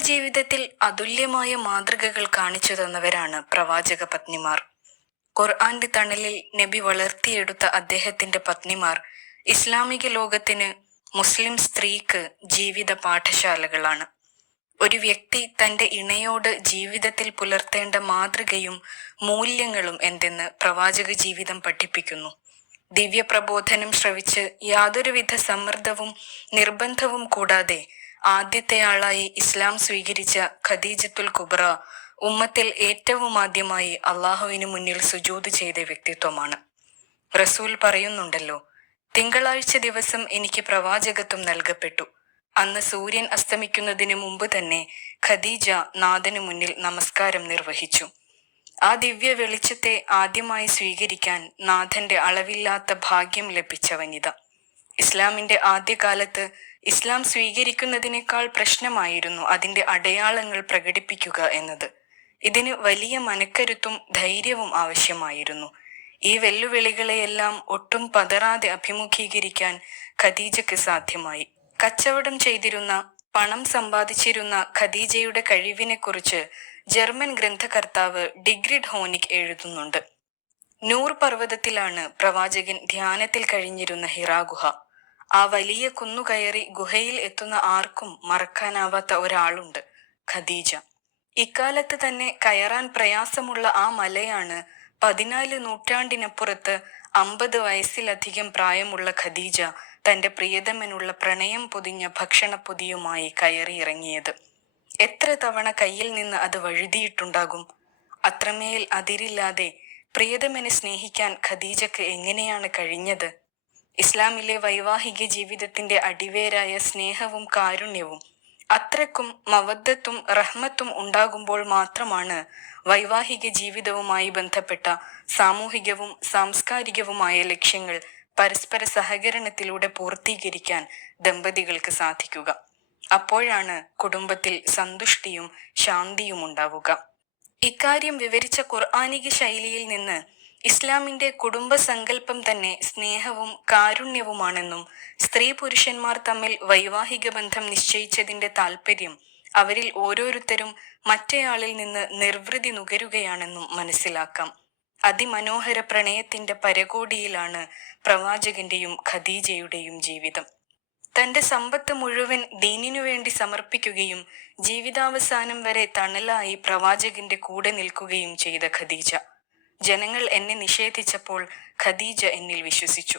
കുടുംബജീവിതത്തിൽ അതുല്യമായ മാതൃകകൾ കാണിച്ചു തന്നവരാണ് പ്രവാചക പത്നിമാർ. ഖുർആന്റെ തണലിൽ നബി വളർത്തിയെടുത്ത അദ്ദേഹത്തിന്റെ പത്നിമാർ ഇസ്ലാമിക ലോകത്തിന്, മുസ്ലിം സ്ത്രീക്ക് ജീവിത പാഠശാലകളാണ്. ഒരു വ്യക്തി തന്റെ ഇണയോട് ജീവിതത്തിൽ പുലർത്തേണ്ട മാതൃകയും മൂല്യങ്ങളും എന്തെന്ന് പ്രവാചക ജീവിതം പഠിപ്പിക്കുന്നു. ദിവ്യപ്രബോധനം ശ്രവിച്ച് യാതൊരുവിധ സമ്മർദ്ദവും നിർബന്ധവും കൂടാതെ ആദ്യത്തെയാളായി ഇസ്ലാം സ്വീകരിച്ച ഖദീജത്തുൽ കുബ്ര ഉമ്മത്തിൽ ഏറ്റവും ആദ്യമായി അള്ളാഹുവിന് മുന്നിൽ സുജൂദ് ചെയ്ത വ്യക്തിത്വമാണ്. റസൂൽ പറയുന്നുണ്ടല്ലോ, തിങ്കളാഴ്ച ദിവസം എനിക്ക് പ്രവാചകത്വം നൽകപ്പെട്ടു. അന്ന് സൂര്യൻ അസ്തമിക്കുന്നതിന് മുമ്പ് തന്നെ ഖദീജ നാഥനു മുന്നിൽ നമസ്കാരം നിർവഹിച്ചു. ആ ദിവ്യ വെളിച്ചത്തെ ആദ്യമായി സ്വീകരിക്കാൻ നാഥന്റെ അളവില്ലാത്ത ഭാഗ്യം ലഭിച്ച വനിത. ഇസ്ലാമിന്റെ ആദ്യകാലത്ത് ഇസ്ലാം സ്വീകരിക്കുന്നതിനേക്കാൾ പ്രശ്നമായിരുന്നു അതിന്റെ അടയാളങ്ങൾ പ്രകടിപ്പിക്കുക എന്നത്. ഇതിന് വലിയ മനക്കരുത്തും ധൈര്യവും ആവശ്യമായിരുന്നു. ഈ വെല്ലുവിളികളെയെല്ലാം ഒട്ടും പതറാതെ അഭിമുഖീകരിക്കാൻ ഖദീജയ്ക്ക് സാധ്യമായി. കച്ചവടം ചെയ്തിരുന്ന, പണം സമ്പാദിച്ചിരുന്ന ഖദീജയുടെ കഴിവിനെക്കുറിച്ച് ജർമ്മൻ ഗ്രന്ഥകർത്താവ് ഡിഗ്രിഡ് ഹോനിക് എഴുതുന്നുണ്ട്. നൂർ പർവ്വതത്തിലാണ് പ്രവാചകൻ ധ്യാനത്തിൽ കഴിഞ്ഞിരുന്ന ഹിറാ ഗുഹ. ആ വലിയ കുന്നുകയറി ഗുഹയിൽ എത്തുന്ന ആർക്കും മറക്കാനാവാത്ത ഒരാളുണ്ട്, ഖദീജ. ഇക്കാലത്ത് തന്നെ കയറാൻ പ്രയാസമുള്ള ആ മലയാണ് 14 നൂറ്റാണ്ടിനപ്പുറത്ത് 50 വയസ്സിലധികം പ്രായമുള്ള ഖദീജ തന്റെ പ്രിയതമനുള്ള പ്രണയം പൊതിഞ്ഞ ഭക്ഷണപ്പൊതിയുമായി കയറിയിറങ്ങിയത്. എത്ര തവണ കയ്യിൽ നിന്ന് അത് വഴുതിയിട്ടുണ്ടാകും. അത്രമേൽ അതിരില്ലാതെ പ്രിയതമനെ സ്നേഹിക്കാൻ ഖദീജക്ക് എങ്ങനെയാണ് കഴിഞ്ഞത്? ഇസ്ലാമിലെ വൈവാഹിക ജീവിതത്തിന്റെ അടിവേരായ സ്നേഹവും കാരുണ്യവും അത്രക്കും മവദ്ദത്തും റഹ്മത്തും ഉണ്ടാകുമ്പോൾ മാത്രമാണ് വൈവാഹിക ജീവിതവുമായി ബന്ധപ്പെട്ട സാമൂഹികവും സാംസ്കാരികവുമായ ലക്ഷ്യങ്ങൾ പരസ്പര സഹകരണത്തിലൂടെ പൂർത്തീകരിക്കാൻ ദമ്പതികൾക്ക് സാധിക്കുക. അപ്പോഴാണ് കുടുംബത്തിൽ സന്തുഷ്ടിയും ശാന്തിയും ഉണ്ടാവുക. ഇക്കാര്യം വിവരിച്ച ഖുർആനിക ശൈലിയിൽ നിന്ന് ഇസ്ലാമിന്റെ കുടുംബസങ്കല്പം തന്നെ സ്നേഹവും കാരുണ്യവുമാണെന്നും സ്ത്രീ പുരുഷന്മാർ തമ്മിൽ വൈവാഹിക ബന്ധം നിശ്ചയിച്ചതിന്റെ താല്പര്യം അവരിൽ ഓരോരുത്തരും മറ്റേയാളിൽ നിന്ന് നിർവൃതി നുകരുകയാണെന്നും മനസ്സിലാക്കാം. അതിമനോഹര പ്രണയത്തിന്റെ പരകോടിയിലാണ് പ്രവാചകന്റെയും ഖദീജയുടെയും ജീവിതം. തന്റെ സമ്പത്ത് മുഴുവൻ ദീനിനു വേണ്ടി സമർപ്പിക്കുകയും ജീവിതാവസാനം വരെ തണലായി പ്രവാചകന്റെ കൂടെ നിൽക്കുകയും ചെയ്ത ഖദീജ. ജനങ്ങൾ എന്നെ നിഷേധിച്ചപ്പോൾ ഖദീജ എന്നിൽ വിശ്വസിച്ചു.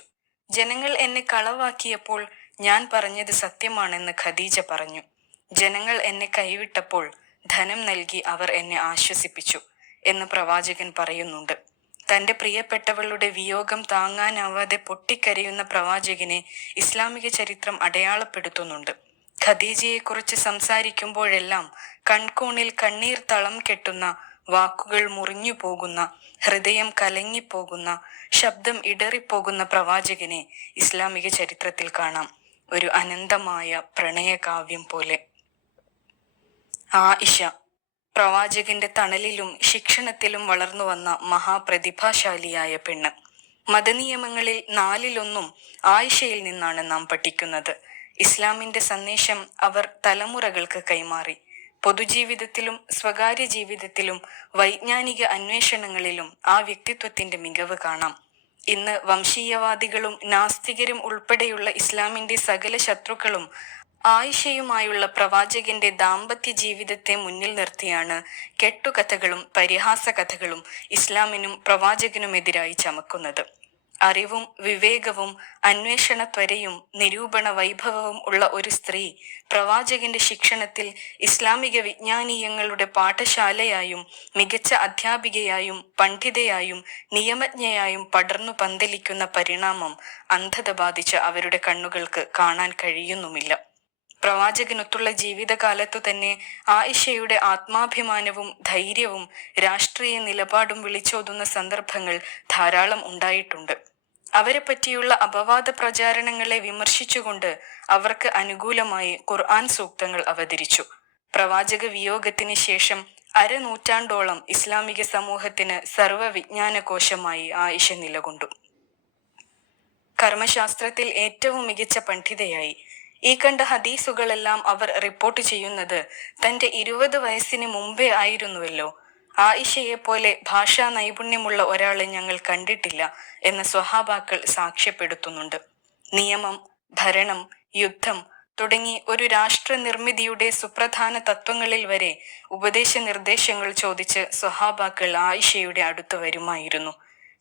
ജനങ്ങൾ എന്നെ കളവാക്കിയപ്പോൾ ഞാൻ പറഞ്ഞത് സത്യമാണെന്ന് ഖദീജ പറഞ്ഞു. ജനങ്ങൾ എന്നെ കൈവിട്ടപ്പോൾ ധനം നൽകി അവർ എന്നെ ആശ്വസിപ്പിച്ചു എന്ന് പ്രവാചകൻ പറയുന്നുണ്ട്. തന്റെ പ്രിയപ്പെട്ടവളുടെ വിയോഗം താങ്ങാനാവാതെ പൊട്ടിക്കരയുന്ന പ്രവാചകനെ ഇസ്ലാമിക ചരിത്രം അടയാളപ്പെടുത്തുന്നുണ്ട്. ഖദീജയെക്കുറിച്ച് സംസാരിക്കുമ്പോഴെല്ലാം കൺകോണിൽ കണ്ണീർ തളം കെട്ടുന്ന, വാക്കുകൾ മുറിഞ്ഞു പോകുന്ന, ഹൃദയം കലങ്ങിപ്പോകുന്ന, ശബ്ദം ഇടറിപ്പോകുന്ന പ്രവാചകനെ ഇസ്ലാമിക ചരിത്രത്തിൽ കാണാം. ഒരു അനന്തമായ പ്രണയകാവ്യം പോലെ. ആയിഷ പ്രവാചകന്റെ തണലിലും ശിക്ഷണത്തിലും വളർന്നു വന്ന മഹാപ്രതിഭാശാലിയായ പെണ്ണ്. മതനിയമങ്ങളിൽ 4-1 ആയിഷയിൽ നിന്നാണ് നാം പഠിക്കുന്നത്. ഇസ്ലാമിന്റെ സന്ദേശം അവർ തലമുറകൾക്ക് കൈമാറി. പൊതുജീവിതത്തിലും സ്വകാര്യ ജീവിതത്തിലും വൈജ്ഞാനിക അന്വേഷണങ്ങളിലും ആ വ്യക്തിത്വത്തിന്റെ മികവ് കാണാം. ഇന്ന് വംശീയവാദികളും നാസ്തികരും ഉൾപ്പെടെയുള്ള ഇസ്ലാമിന്റെ സകല ശത്രുക്കളും ആയിഷയുമായുള്ള പ്രവാചകന്റെ ദാമ്പത്യ ജീവിതത്തെ മുന്നിൽ നിർത്തിയാണ് കെട്ടുകഥകളും പരിഹാസ കഥകളും ഇസ്ലാമിനും പ്രവാചകനുമെതിരായി ചമക്കുന്നത്. അറിവും വിവേകവും അന്വേഷണത്വരയും നിരൂപണ വൈഭവവും ഉള്ള ഒരു സ്ത്രീ പ്രവാചകന്റെ ശിക്ഷണത്തിൽ ഇസ്ലാമിക വിജ്ഞാനീയങ്ങളുടെ പാഠശാലയായും മികച്ച അധ്യാപികയായും പണ്ഡിതയായും നിയമജ്ഞയായും പടർന്നു പന്തലിക്കുന്ന പരിണാമം അന്ധത ബാധിച്ച അവരുടെ കണ്ണുകൾക്ക് കാണാൻ കഴിയുന്നുമില്ല. പ്രവാചകനൊത്തുള്ള ജീവിതകാലത്തു തന്നെ ആയിഷയുടെ ആത്മാഭിമാനവും ധൈര്യവും രാഷ്ട്രീയ നിലപാടും വിളിച്ചോതുന്ന സന്ദർഭങ്ങൾ ധാരാളം ഉണ്ടായിട്ടുണ്ട്. അവരെ പറ്റിയുള്ള അപവാദ പ്രചാരണങ്ങളെ വിമർശിച്ചുകൊണ്ട് അവർക്ക് അനുകൂലമായി ഖുർആൻ സൂക്തങ്ങൾ അവതരിച്ചു. പ്രവാചക വിയോഗത്തിന് ശേഷം 1/2 നൂറ്റാണ്ടോളം ഇസ്ലാമിക സമൂഹത്തിന് സർവ്വവിജ്ഞാനകോശമായി ആയിഷ നിലകൊണ്ടു. കർമ്മശാസ്ത്രത്തിൽ ഏറ്റവും മികച്ച പണ്ഡിതയായി. ഈ കണ്ട ഹദീസുകളെല്ലാം അവർ റിപ്പോർട്ട് ചെയ്യുന്നത് തന്റെ 20 വയസ്സിന് മുമ്പേ ആയിരുന്നുവല്ലോ. ആയിഷയെ പോലെ ഭാഷാ നൈപുണ്യമുള്ള ഒരാളെ ഞങ്ങൾ കണ്ടിട്ടില്ല എന്ന് സ്വഹാബാക്കൾ സാക്ഷ്യപ്പെടുത്തുന്നുണ്ട്. നിയമം, ഭരണം, യുദ്ധം തുടങ്ങി ഒരു രാഷ്ട്ര നിർമ്മിതിയുടെ സുപ്രധാന തത്വങ്ങളിൽ വരെ ഉപദേശ നിർദ്ദേശങ്ങൾ ചോദിച്ച് സ്വഹാബാക്കൾ ആയിഷയുടെ അടുത്ത് വരുമായിരുന്നു.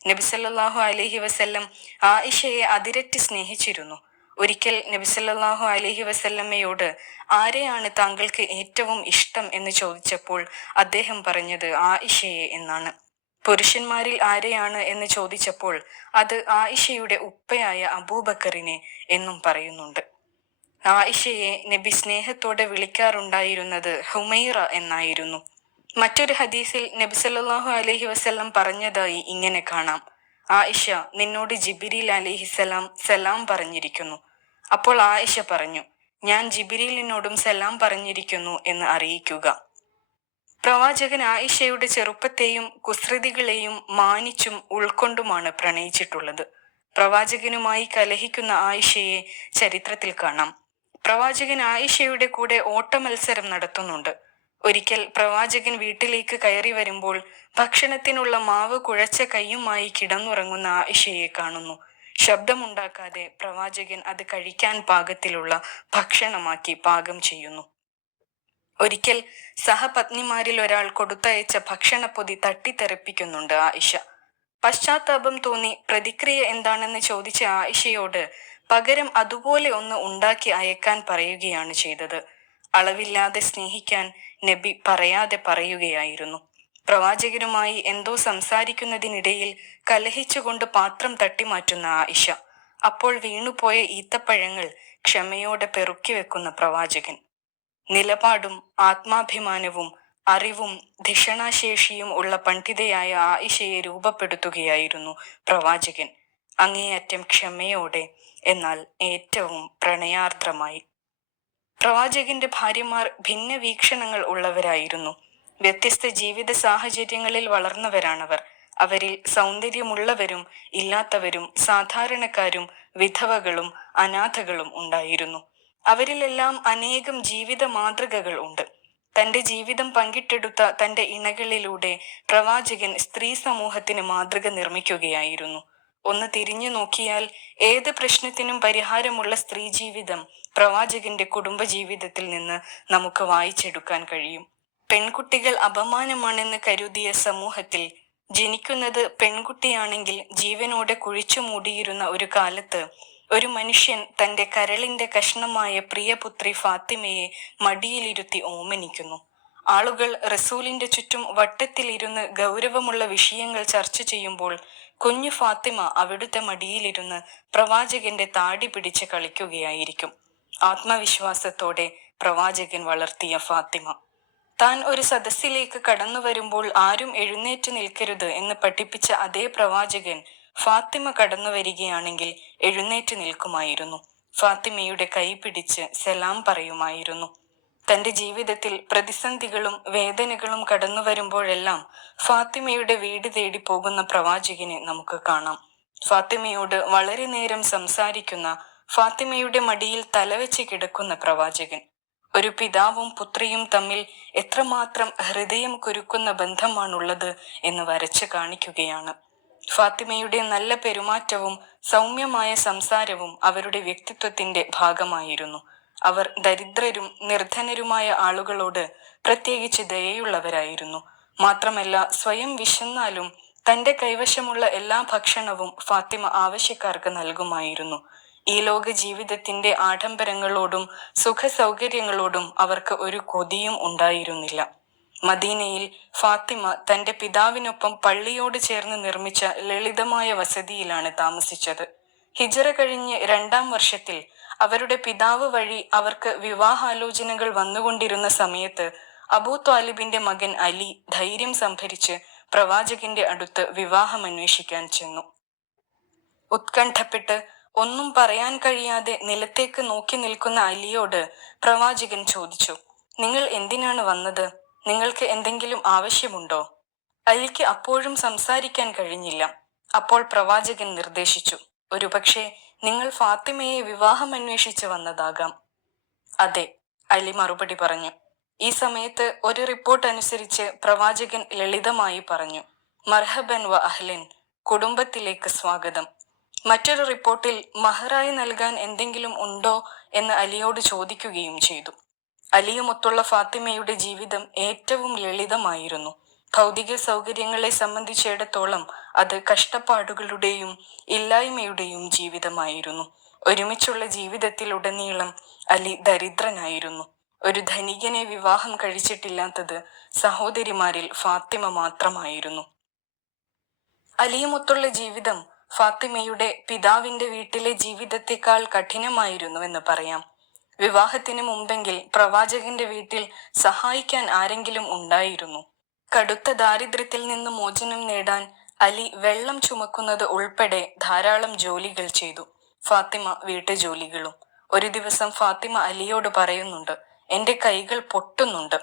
നബിസല്ലാഹു അലൈഹി വസല്ലം ആയിഷയെ അതിരറ്റ് സ്നേഹിച്ചിരുന്നു. ഒരിക്കൽ നബിസല്ലാഹു അലൈഹി വസല്ലമ്മയോട് ആരെയാണ് താങ്കൾക്ക് ഏറ്റവും ഇഷ്ടം എന്ന് ചോദിച്ചപ്പോൾ അദ്ദേഹം പറഞ്ഞത് ആയിഷയെ എന്നാണ്. പുരുഷന്മാരിൽ ആരെയാണ് എന്ന് ചോദിച്ചപ്പോൾ അത് ആയിഷയുടെ ഉപ്പയായ അബൂബക്കറിനെ എന്നും പറയുന്നുണ്ട്. ആയിഷയെ നബി സ്നേഹത്തോടെ വിളിക്കാറുണ്ടായിരുന്നത് ഹുമൈറ എന്നായിരുന്നു. മറ്റൊരു ഹദീസിൽ നബി സല്ലല്ലാഹു അലൈഹി വസല്ലം പറഞ്ഞതായി ഇങ്ങനെ കാണാം: ആയിഷ, നിന്നോട് ജിബ്രീൽ അലൈഹിസലാം സലാം പറഞ്ഞിരിക്കുന്നു. അപ്പോൾ ആയിഷ പറഞ്ഞു, ഞാൻ ജിബ്രീലിനോടും സലാം പറഞ്ഞിരിക്കുന്നു എന്ന് അറിയിക്കുക. പ്രവാചകൻ ആയിഷയുടെ ചെറുപ്പത്തെയും കുസൃതികളെയും മാനിച്ചും ഉൾക്കൊണ്ടുമാണ് പ്രണയിച്ചിട്ടുള്ളത്. പ്രവാചകനുമായി കലഹിക്കുന്ന ആയിഷയെ ചരിത്രത്തിൽ കാണാം. പ്രവാചകൻ ആയിഷയുടെ കൂടെ ഓട്ടമത്സരം നടത്തുന്നുണ്ട്. ഒരിക്കൽ പ്രവാചകൻ വീട്ടിലേക്ക് കയറി വരുമ്പോൾ ഭക്ഷണത്തിനുള്ള മാവ് കുഴച്ച കൈയുമായി കിടന്നുറങ്ങുന്ന ആയിഷയെ കാണുന്നു. ശബ്ദമുണ്ടാക്കാതെ പ്രവാചകൻ അത് കഴിക്കാൻ പാകത്തിലുള്ള ഭക്ഷണമാക്കി പാകം ചെയ്യുന്നു. ഒരിക്കൽ സഹപത്നിമാരിൽ ഒരാൾ കൊടുത്തയച്ച ഭക്ഷണപ്പൊതി തട്ടിത്തെറിപ്പിക്കുന്നുണ്ട് ആയിഷ. പശ്ചാത്താപം തോന്നി പ്രതിക്രിയ എന്താണെന്ന് ചോദിച്ച ആയിഷയോട് പകരം അതുപോലെ ഒന്ന് ഉണ്ടാക്കി അയക്കാൻ പറയുകയാണ് ചെയ്തത്. അളവില്ലാതെ സ്നേഹിക്കാൻ നബി പറയാതെ പറയുകയായിരുന്നു. പ്രവാചകരുമായി എന്തോ സംസാരിക്കുന്നതിനിടയിൽ കലഹിച്ചുകൊണ്ട് പാത്രം തട്ടിമാറ്റുന്ന ആയിഷ. അപ്പോൾ വീണുപോയ ഈത്തപ്പഴങ്ങൾ ക്ഷമയോടെ പെറുക്കി വെക്കുന്ന പ്രവാചകൻ. നിലപാടും ആത്മാഭിമാനവും അറിവും ധിഷണാശേഷിയും ഉള്ള പണ്ഡിതയായ ആയിഷയെ രൂപപ്പെടുത്തുകയായിരുന്നു പ്രവാചകൻ. അങ്ങേയറ്റം ക്ഷമയോടെ, എന്നാൽ ഏറ്റവും പ്രണയാർദ്രമായി. പ്രവാചകന്റെ ഭാര്യമാർ ഭിന്ന വീക്ഷണങ്ങൾ ഉള്ളവരായിരുന്നു. വ്യത്യസ്ത ജീവിത സാഹചര്യങ്ങളിൽ വളർന്നവരാണവർ. അവരിൽ സൗന്ദര്യമുള്ളവരും ഇല്ലാത്തവരും, സാധാരണക്കാരും വിധവകളും അനാഥകളും ഉണ്ടായിരുന്നു. അവരിലെല്ലാം അനേകം ജീവിത മാതൃകകൾ ഉണ്ട്. തന്റെ ജീവിതം പങ്കിട്ടെടുത്ത തന്റെ ഇണകളിലൂടെ പ്രവാചകൻ സ്ത്രീ സമൂഹത്തിന് മാതൃക നിർമ്മിക്കുകയായിരുന്നു. ഒന്ന് തിരിഞ്ഞു നോക്കിയാൽ ഏത് പ്രശ്നത്തിനും പരിഹാരമുള്ള സ്ത്രീ ജീവിതം പ്രവാചകന്റെ കുടുംബജീവിതത്തിൽ നിന്ന് നമുക്ക് വായിച്ചെടുക്കാൻ കഴിയും. പെൺകുട്ടികൾ അപമാനമാണെന്ന് കരുതിയ സമൂഹത്തിൽ ജനിക്കുന്നത് പെൺകുട്ടിയാണെങ്കിൽ ജീവനോടെ കുഴിച്ചു മൂടിയിരുന്ന ഒരു കാലത്ത് ഒരു മനുഷ്യൻ തന്റെ കരളിന്റെ കഷ്ണമായ പ്രിയപുത്രി ഫാത്തിമയെ മടിയിലിരുത്തി ഓമനിക്കുന്നു. ആളുകൾ റസൂലിന്റെ ചുറ്റും വട്ടത്തിലിരുന്ന് ഗൗരവമുള്ള വിഷയങ്ങൾ ചർച്ച ചെയ്യുമ്പോൾ കുഞ്ഞു ഫാത്തിമ അവിടുത്തെ മടിയിലിരുന്ന് പ്രവാചകന്റെ താടി പിടിച്ച് കളിക്കുകയായിരിക്കും. ആത്മവിശ്വാസത്തോടെ പ്രവാചകൻ വളർത്തിയ ഫാത്തിമ. താൻ ഒരു സദസ്സിലേക്ക് കടന്നു വരുമ്പോൾ ആരും എഴുന്നേറ്റ് നിൽക്കരുത് എന്ന് പഠിപ്പിച്ച അതേ പ്രവാചകൻ ഫാത്തിമ കടന്നു വരികയാണെങ്കിൽ എഴുന്നേറ്റ് നിൽക്കുമായിരുന്നു. ഫാത്തിമയുടെ കൈ പിടിച്ച് സലാം പറയുമായിരുന്നു. തന്റെ ജീവിതത്തിൽ പ്രതിസന്ധികളും വേദനകളും കടന്നു വരുമ്പോഴെല്ലാം ഫാത്തിമയുടെ വീട് തേടി പോകുന്ന പ്രവാചകനെ നമുക്ക് കാണാം. ഫാത്തിമയോട് വളരെ നേരം സംസാരിക്കുന്ന, ഫാത്തിമയുടെ മടിയിൽ തലവെച്ച് കിടക്കുന്ന പ്രവാചകൻ. ഒരു പിതാവും പുത്രിയും തമ്മിൽ എത്രമാത്രം ഹൃദയം കുരുക്കുന്ന ബന്ധമാണുള്ളത് എന്ന് വരച്ചു കാണിക്കുകയാണ്. ഫാത്തിമയുടെ നല്ല പെരുമാറ്റവും സൗമ്യമായ സംസാരവും അവരുടെ വ്യക്തിത്വത്തിന്റെ ഭാഗമായിരുന്നു. അവർ ദരിദ്രരും നിർധനരുമായ ആളുകളോട് പ്രത്യേകിച്ച് ദയയുള്ളവരായിരുന്നു. മാത്രമല്ല, സ്വയം വിശന്നാലും തന്റെ കൈവശമുള്ള എല്ലാ ഭക്ഷണവും ഫാത്തിമ ആവശ്യക്കാർക്ക് നൽകുമായിരുന്നു. ഈ ലോക ജീവിതത്തിന്റെ ആഡംബരങ്ങളോടും സുഖ സൗകര്യങ്ങളോടും അവർക്ക് ഒരു കൊതിയും ഉണ്ടായിരുന്നില്ല. മദീനയിൽ ഫാത്തിമ തന്റെ പിതാവിനൊപ്പം പള്ളിയോട് ചേർന്ന് നിർമ്മിച്ച ലളിതമായ വസതിയിലാണ് താമസിച്ചത്. ഹിജറ കഴിഞ്ഞ് 2-ാം വർഷത്തിൽ അവരുടെ പിതാവ് വഴി അവർക്ക് വിവാഹാലോചനകൾ വന്നുകൊണ്ടിരുന്ന സമയത്ത് അബൂ ത്വാലിബിന്റെ മകൻ അലി ധൈര്യം സംഭരിച്ച് പ്രവാചകന്റെ അടുത്ത് വിവാഹം അന്വേഷിക്കാൻ ചെന്നു. ഉത്കണ്ഠപ്പെട്ട് ഒന്നും പറയാൻ കഴിയാതെ നിലത്തേക്ക് നോക്കി നിൽക്കുന്ന അലിയോട് പ്രവാചകൻ ചോദിച്ചു, നിങ്ങൾ എന്തിനാണ് വന്നത്? നിങ്ങൾക്ക് എന്തെങ്കിലും ആവശ്യമുണ്ടോ? അലിക്ക് അപ്പോഴും സംസാരിക്കാൻ കഴിഞ്ഞില്ല. അപ്പോൾ പ്രവാചകൻ നിർദ്ദേശിച്ചു, ഒരുപക്ഷെ നിങ്ങൾ ഫാത്തിമയെ വിവാഹം അന്വേഷിച്ച് വന്നതാകാം. അതെ, അലി മറുപടി പറഞ്ഞു. ഈ സമയത്ത് ഒരു റിപ്പോർട്ട് അനുസരിച്ച് പ്രവാചകൻ ലളിതമായി പറഞ്ഞു, മർഹബൻ വ അഹ്ലൻ, കുടുംബത്തിലേക്ക് സ്വാഗതം. മറ്റൊരു റിപ്പോർട്ടിൽ മഹറായി നൽകാൻ എന്തെങ്കിലും ഉണ്ടോ എന്ന് അലിയോട് ചോദിക്കുകയും ചെയ്തു. അലിയുമൊത്തുള്ള ഫാത്തിമയുടെ ജീവിതം ഏറ്റവും ലളിതമായിരുന്നു. ഭൗതിക സൗകര്യങ്ങളെ സംബന്ധിച്ചിടത്തോളം അത് കഷ്ടപ്പാടുകളുടെയും ഇല്ലായ്മയുടെയും ജീവിതമായിരുന്നു. ഒരുമിച്ചുള്ള ജീവിതത്തിലുടനീളം അലി ദരിദ്രനായിരുന്നു. ഒരു ധനികനെ വിവാഹം കഴിച്ചിട്ടില്ലാത്തത് സഹോദരിമാരിൽ ഫാത്തിമ മാത്രമായിരുന്നു. അലിയുമൊത്തുള്ള ജീവിതം ഫാത്തിമയുടെ പിതാവിന്റെ വീട്ടിലെ ജീവിതത്തെക്കാൾ കഠിനമായിരുന്നുവെന്ന് പറയാം. വിവാഹത്തിന് മുമ്പെങ്കിൽ പ്രവാചകന്റെ വീട്ടിൽ സഹായിക്കാൻ ആരെങ്കിലും ഉണ്ടായിരുന്നു. കടുത്ത ദാരിദ്ര്യത്തിൽ നിന്ന് മോചനം നേടാൻ അലി വെള്ളം ചുമക്കുന്നത് ഉൾപ്പെടെ ധാരാളം ജോലികൾ ചെയ്തു. ഫാത്തിമ വീട്ടുജോലികളും. ഒരു ദിവസം ഫാത്തിമ അലിയോട് പറയുന്നുണ്ട്, എന്റെ കൈകൾ പൊട്ടുന്നുണ്ട്.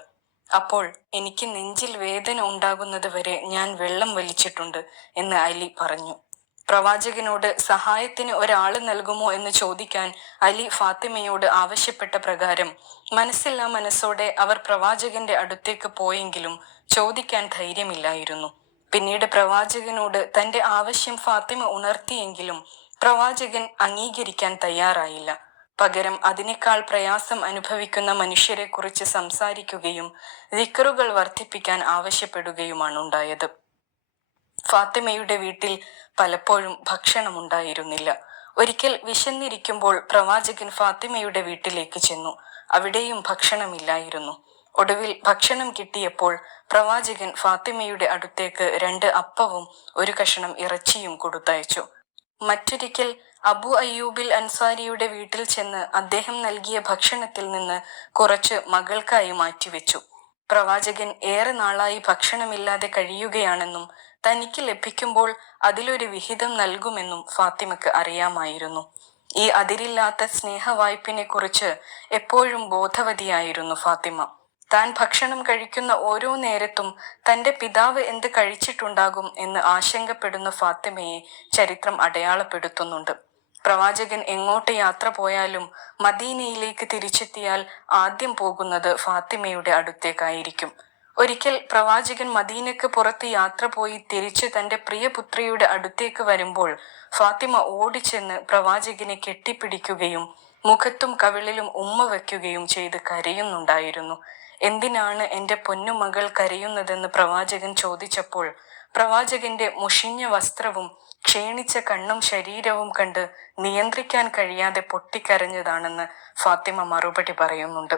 അപ്പോൾ എനിക്ക് നെഞ്ചിൽ വേദന ഉണ്ടാകുന്നത് വരെ ഞാൻ വെള്ളം വലിച്ചിട്ടുണ്ട് എന്ന് അലി പറഞ്ഞു. പ്രവാചകനോട് സഹായത്തിന് ഒരാള് നൽകുമോ എന്ന് ചോദിക്കാൻ അലി ഫാത്തിമയോട് ആവശ്യപ്പെട്ട പ്രകാരം മനസ്സില്ലാ മനസ്സോടെ അവർ പ്രവാചകന്റെ അടുത്തേക്ക് പോയെങ്കിലും ചോദിക്കാൻ ധൈര്യമില്ലായിരുന്നു. പിന്നീട് പ്രവാചകനോട് തന്റെ ആവശ്യം ഫാത്തിമ ഉണർത്തിയെങ്കിലും പ്രവാചകൻ അംഗീകരിക്കാൻ തയ്യാറായില്ല. പകരം അതിനേക്കാൾ പ്രയാസം അനുഭവിക്കുന്ന മനുഷ്യരെക്കുറിച്ച് സംസാരിക്കുകയും ദിക്റുകൾ വർദ്ധിപ്പിക്കാൻ ആവശ്യപ്പെടുകയുമാണുണ്ടായത്. ഫാത്തിമയുടെ വീട്ടിൽ പലപ്പോഴും ഭക്ഷണമുണ്ടായിരുന്നില്ല. ഒരിക്കൽ വിശന്നിരിക്കുമ്പോൾ പ്രവാചകൻ ഫാത്തിമയുടെ വീട്ടിലേക്ക് ചെന്നു. അവിടെയും ഭക്ഷണമില്ലായിരുന്നു. ഒടുവിൽ ഭക്ഷണം കിട്ടിയപ്പോൾ പ്രവാചകൻ ഫാത്തിമയുടെ അടുത്തേക്ക് 2 അപ്പവും 1 കഷണം ഇറച്ചിയും കൊടുത്തയച്ചു. മറ്റൊരിക്കൽ അബു അയ്യൂബിൽ അൻസാരിയുടെ വീട്ടിൽ ചെന്ന് അദ്ദേഹം നൽകിയ ഭക്ഷണത്തിൽ നിന്ന് കുറച്ച് മകൾക്കായി മാറ്റിവെച്ചു. പ്രവാചകൻ ഏറെ നാളായി ഭക്ഷണമില്ലാതെ കഴിയുകയാണെന്നും തനിക്ക് ലഭിക്കുമ്പോൾ അതിലൊരു വിഹിതം നൽകുമെന്നും ഫാത്തിമക്ക് അറിയാമായിരുന്നു. ഈ അതിരില്ലാത്ത സ്നേഹവായ്പിനെ കുറിച്ച് എപ്പോഴും ബോധവതിയായിരുന്നു ഫാത്തിമ. താൻ ഭക്ഷണം കഴിക്കുന്ന ഓരോ നേരത്തും തന്റെ പിതാവ് എന്ത് കഴിച്ചിട്ടുണ്ടാകും എന്ന് ആശങ്കപ്പെടുന്ന ഫാത്തിമയെ ചരിത്രം അടയാളപ്പെടുത്തുന്നുണ്ട്. പ്രവാചകൻ എങ്ങോട്ട് യാത്ര പോയാലും മദീനയിലേക്ക് തിരിച്ചെത്തിയാൽ ആദ്യം പോകുന്നത് ഫാത്തിമയുടെ അടുത്തേക്കായിരിക്കും. ഒരിക്കൽ പ്രവാചകൻ മദീനക്ക് പുറത്ത് യാത്ര പോയി തിരിച്ച് തന്റെ പ്രിയപുത്രിയുടെ അടുത്തേക്ക് വരുമ്പോൾ ഫാത്തിമ ഓടിച്ചെന്ന് പ്രവാചകനെ കെട്ടിപ്പിടിക്കുകയും മുഖത്തും കവിളിലും ഉമ്മ വയ്ക്കുകയും ചെയ്ത് കരയുന്നുണ്ടായിരുന്നു. എന്തിനാണ് എന്റെ പൊന്നുമകൾ കരയുന്നതെന്ന് പ്രവാചകൻ ചോദിച്ചപ്പോൾ പ്രവാചകന്റെ മുഷിഞ്ഞ വസ്ത്രവും ക്ഷീണിച്ച കണ്ണും ശരീരവും കണ്ട് നിയന്ത്രിക്കാൻ കഴിയാതെ പൊട്ടിക്കരഞ്ഞതാണെന്ന് ഫാത്തിമ മറുപടി പറയുന്നുണ്ട്.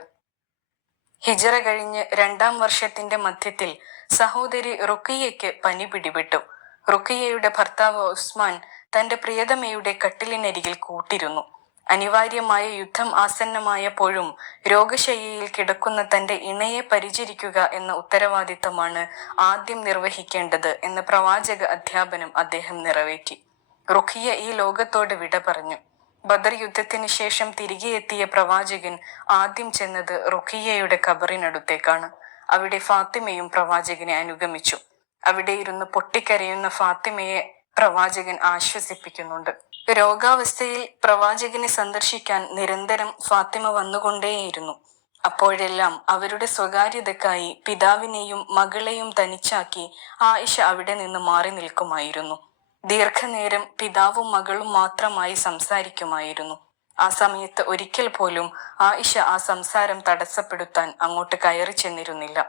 ഹിജറ കഴിഞ്ഞ് 2-ാം വർഷത്തിന്റെ മധ്യത്തിൽ സഹോദരി റുഖിയയ്ക്ക് പനി പിടിപെട്ടു. റുഖിയയുടെ ഭർത്താവ് ഉസ്മാൻ തന്റെ പ്രിയതമയുടെ കട്ടിലിനരികിൽ കൂട്ടിരുന്നു. അനിവാര്യമായ യുദ്ധം ആസന്നമായപ്പോഴും രോഗശയ്യയിൽ കിടക്കുന്ന തന്റെ ഇണയെ പരിചരിക്കുക എന്ന ഉത്തരവാദിത്തമാണ് ആദ്യം നിർവഹിക്കേണ്ടത് എന്ന പ്രവാചക അധ്യാപനം അദ്ദേഹം നിറവേറ്റി. റുഖിയ ഈ ലോകത്തോട് വിട പറഞ്ഞു. ബദർ യുദ്ധത്തിന് ശേഷം തിരികെ എത്തിയ പ്രവാചകൻ ആദ്യം ചെന്നത് റുഖിയയുടെ ഖബറിനടുത്തേക്കാണ്. അവിടെ ഫാത്തിമയും പ്രവാചകനെ അനുഗമിച്ചു. അവിടെ ഇരുന്ന് പൊട്ടിക്കരയുന്ന ഫാത്തിമയെ പ്രവാചകൻ ആശ്വസിപ്പിക്കുന്നുണ്ട്. രോഗാവസ്ഥയിൽ പ്രവാചകനെ സന്ദർശിക്കാൻ നിരന്തരം ഫാത്തിമ വന്നുകൊണ്ടേയിരുന്നു. അപ്പോഴെല്ലാം അവരുടെ സ്വകാര്യതയ്ക്കായി പിതാവിനെയും മകളെയും തനിച്ചാക്കി ആയിഷ അവിടെ നിന്ന് മാറി നിൽക്കുമായിരുന്നു. ദീർഘനേരം പിതാവും മകളും മാത്രമായി സംസാരിക്കുമായിരുന്നു. ആ സമയത്ത് ഒരിക്കൽ പോലും ആയിഷ ആ സംസാരം തടസ്സപ്പെടുത്താൻ അങ്ങോട്ട് കയറി ചെന്നിരുന്നില്ല.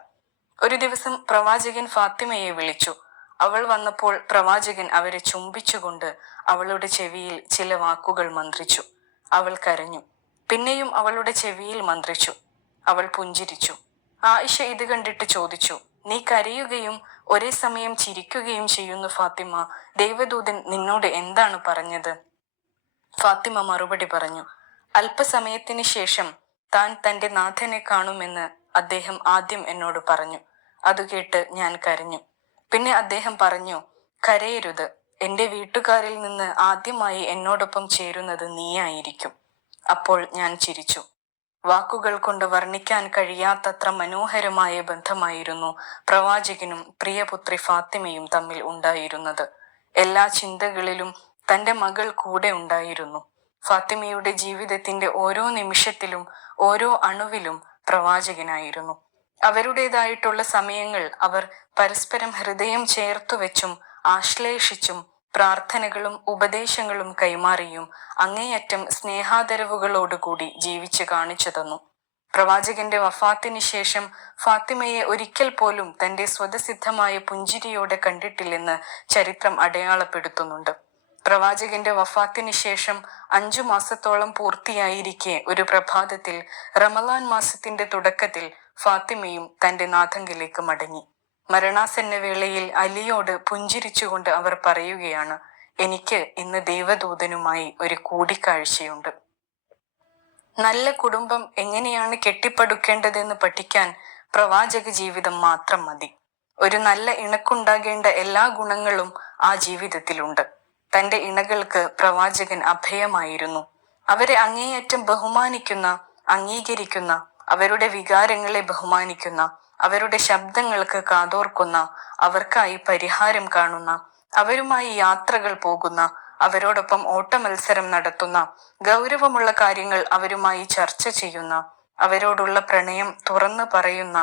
ഒരു ദിവസം പ്രവാചകൻ ഫാത്തിമയെ വിളിച്ചു. അവൾ വന്നപ്പോൾ പ്രവാചകൻ അവരെ ചുംബിച്ചുകൊണ്ട് അവളുടെ ചെവിയിൽ ചില വാക്കുകൾ മന്ത്രിച്ചു. അവൾ കരഞ്ഞു. പിന്നെയും അവളുടെ ചെവിയിൽ മന്ത്രിച്ചു. അവൾ പുഞ്ചിരിച്ചു. ആയിഷ ഇത് കണ്ടിട്ട് ചോദിച്ചു, നീ കരയുകയും ഒരേ സമയം ചിരിക്കുകയും ചെയ്യുന്നു ഫാത്തിമ, ദൈവദൂതൻ നിന്നോട് എന്താണ് പറഞ്ഞത്? ഫാത്തിമ മറുപടി പറഞ്ഞു, അല്പസമയത്തിന് ശേഷം താൻ തന്റെ നാഥനെ കാണുമെന്ന് അദ്ദേഹം ആദ്യം എന്നോട് പറഞ്ഞു. അത് കേട്ട് ഞാൻ കരഞ്ഞു. പിന്നെ അദ്ദേഹം പറഞ്ഞു, കരയരുത്, എന്റെ വീട്ടുകാരിൽ നിന്ന് ആദ്യമായി എന്നോടൊപ്പം ചേരുന്നത് നീയായിരിക്കും. അപ്പോൾ ഞാൻ ചിരിച്ചു. വാക്കുകൾ കൊണ്ട് വർണ്ണിക്കാൻ കഴിയാത്തത്ര മനോഹരമായ ബന്ധമായിരുന്നു പ്രവാചകനും പ്രിയപുത്രി ഫാത്തിമയും തമ്മിൽ ഉണ്ടായിരുന്നത്. എല്ലാ ചിന്തകളിലും തന്റെ മകൾ കൂടെ ഉണ്ടായിരുന്നു. ഫാത്തിമയുടെ ജീവിതത്തിന്റെ ഓരോ നിമിഷത്തിലും ഓരോ അണുവിലും പ്രവാചകനായിരുന്നു. അവരുടേതായിട്ടുള്ള സമയങ്ങൾ അവർ പരസ്പരം ഹൃദയം ചേർത്തുവെച്ചും ആശ്ലേഷിച്ചും പ്രാർത്ഥനകളും ഉപദേശങ്ങളും കൈമാറിയും അങ്ങേയറ്റം സ്നേഹാദരവുകളോടുകൂടി ജീവിച്ച് കാണിച്ചു തന്നു. പ്രവാചകന്റെ വഫാത്തിന് ശേഷം ഫാത്തിമയെ ഒരിക്കൽ പോലും തന്റെ സ്വതസിദ്ധമായ പുഞ്ചിരിയോടെ കണ്ടിട്ടില്ലെന്ന് ചരിത്രം അടയാളപ്പെടുത്തുന്നുണ്ട്. പ്രവാചകന്റെ വഫാത്തിന് ശേഷം 5 മാസത്തോളം പൂർത്തിയായിരിക്കെ ഒരു പ്രഭാതത്തിൽ റമളാൻ മാസത്തിന്റെ തുടക്കത്തിൽ ഫാത്തിമയും തന്റെ നാഥങ്കിലേക്ക് മടങ്ങി. മരണാസന്ന വേളയിൽ അലിയോട് പുഞ്ചിരിച്ചുകൊണ്ട് അവർ പറയുകയാണ്, എനിക്ക് ഇന്ന് ദൈവദൂതനുമായി ഒരു കൂടിക്കാഴ്ചയുണ്ട്. നല്ല കുടുംബം എങ്ങനെയാണ് കെട്ടിപ്പടുക്കേണ്ടതെന്ന് പഠിക്കാൻ പ്രവാചക ജീവിതം മാത്രം മതി. ഒരു നല്ല ഇണക്കുണ്ടാകേണ്ട എല്ലാ ഗുണങ്ങളും ആ ജീവിതത്തിലുണ്ട്. തന്റെ ഇണകൾക്ക് പ്രവാചകൻ അഭയമായിരുന്നു. അവരെ അങ്ങേയറ്റം ബഹുമാനിക്കുന്ന, അംഗീകരിക്കുന്ന, അവരുടെ വികാരങ്ങളെ ബഹുമാനിക്കുന്ന, അവരുടെ ശബ്ദങ്ങൾക്ക് കാതോർക്കുന്ന, അവർക്കായി പരിഹാരം കാണുന്ന, അവരുമായി യാത്രകൾ പോകുന്ന, അവരോടൊപ്പം ഓട്ടമത്സരം നടത്തുന്ന, ഗൗരവമുള്ള കാര്യങ്ങൾ അവരുമായി ചർച്ച ചെയ്യുന്ന, അവരോടുള്ള പ്രണയം തുറന്നു പറയുന്ന,